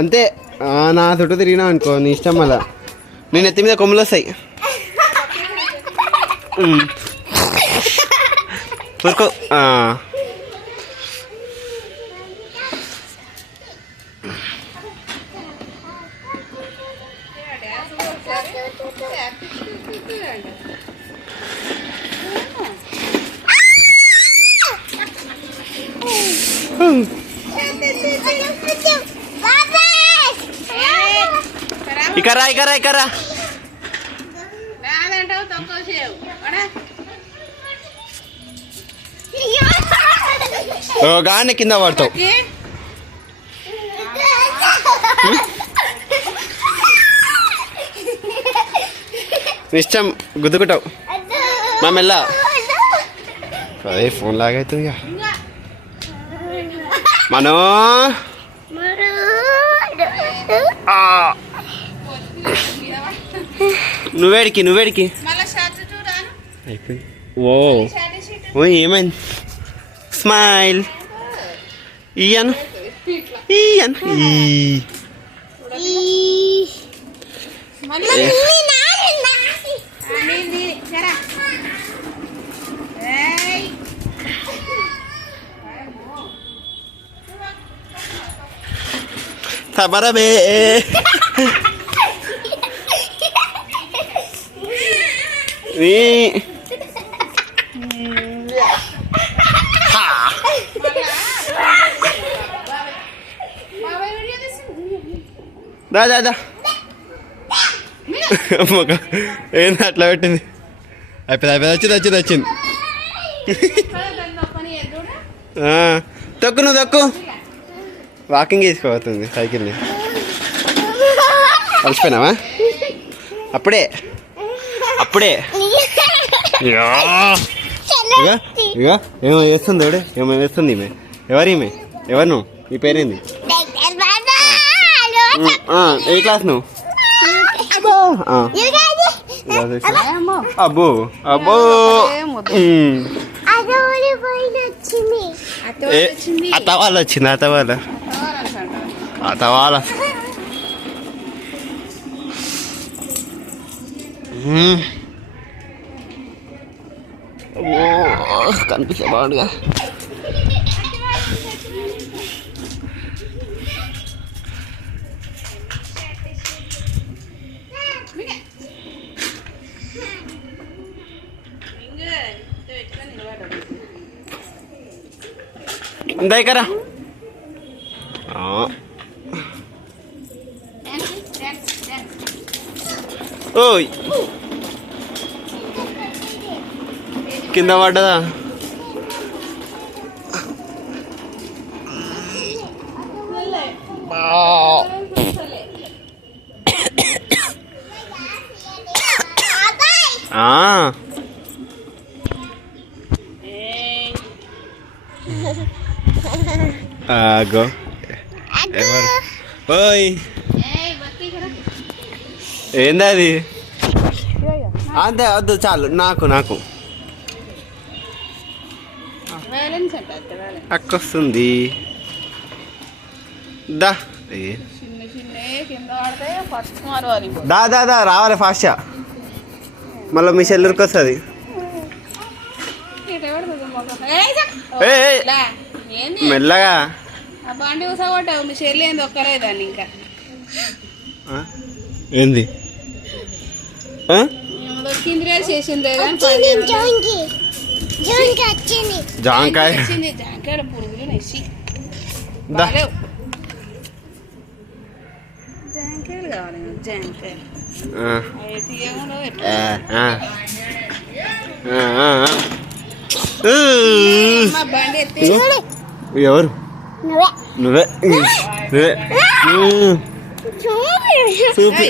అంతే. నా చుట్టూ తిరిగినా అనుకో నీ ఇష్టం. మళ్ళా నేను ఎత్తి మీద కొమ్ములు వస్తాయి. ఊరుకో. ఇకరా ఇకరా ఇకరా గానే కింద పడతావు. ఇష్టం గుద్దుకుంటావు మా మెల్ల. అదే ఫోన్ లాగైతుంది మనో. నువ్వేడికి అయిపోయింది. ఓ ఏమైంది? స్మైల్ ఇయ్యను ఇయ్యను. Tabarabé. Nih. Ha. దా ఏంది అట్లా పెట్టింది? అయిపోయింది. వచ్చింది. తొక్కు నువ్వు తొక్కు. వాకింగ్ వేసుకోబోతుంది సైకిల్ని. కలిసిపోయినావా? అప్పుడే ఇక ఏమో చేస్తుంది ఎవడే, ఏమో చేస్తుంది ఈమె. ఎవరు నువ్వు? నీ పేరేంది? ఏ క్లాస్ నువ్వు? అబ్బో అత్తవాళ్ళు వచ్చింది. అత్తవాళ్ళ కనిపిస్తా బాగుందిగా. దగ్గర ఓయ్ కింద పడ్డదా? ఆగో ఎవరు? ఓయ్ ఏందా అది? అంతే వద్దు చాలు. నాకు అక్కొస్తుంది. దా రావాలి ఫాస్ట్గా. మళ్ళీ మీ సెల్లూరికి వస్తుంది. మెల్లగా బండి ఊసగొట్టావు. మీ చెల్లి ఏంది ఒక్కలేదాన్ని ఇంకా ఏంది దొరికిందిరే చేసింది. జాంకాయ పురుగులు నెసి జాంకాయలు కావాలి. జాంకాయలు బండి ఎత్తి. ఎవరు? నువ్వే చూపి.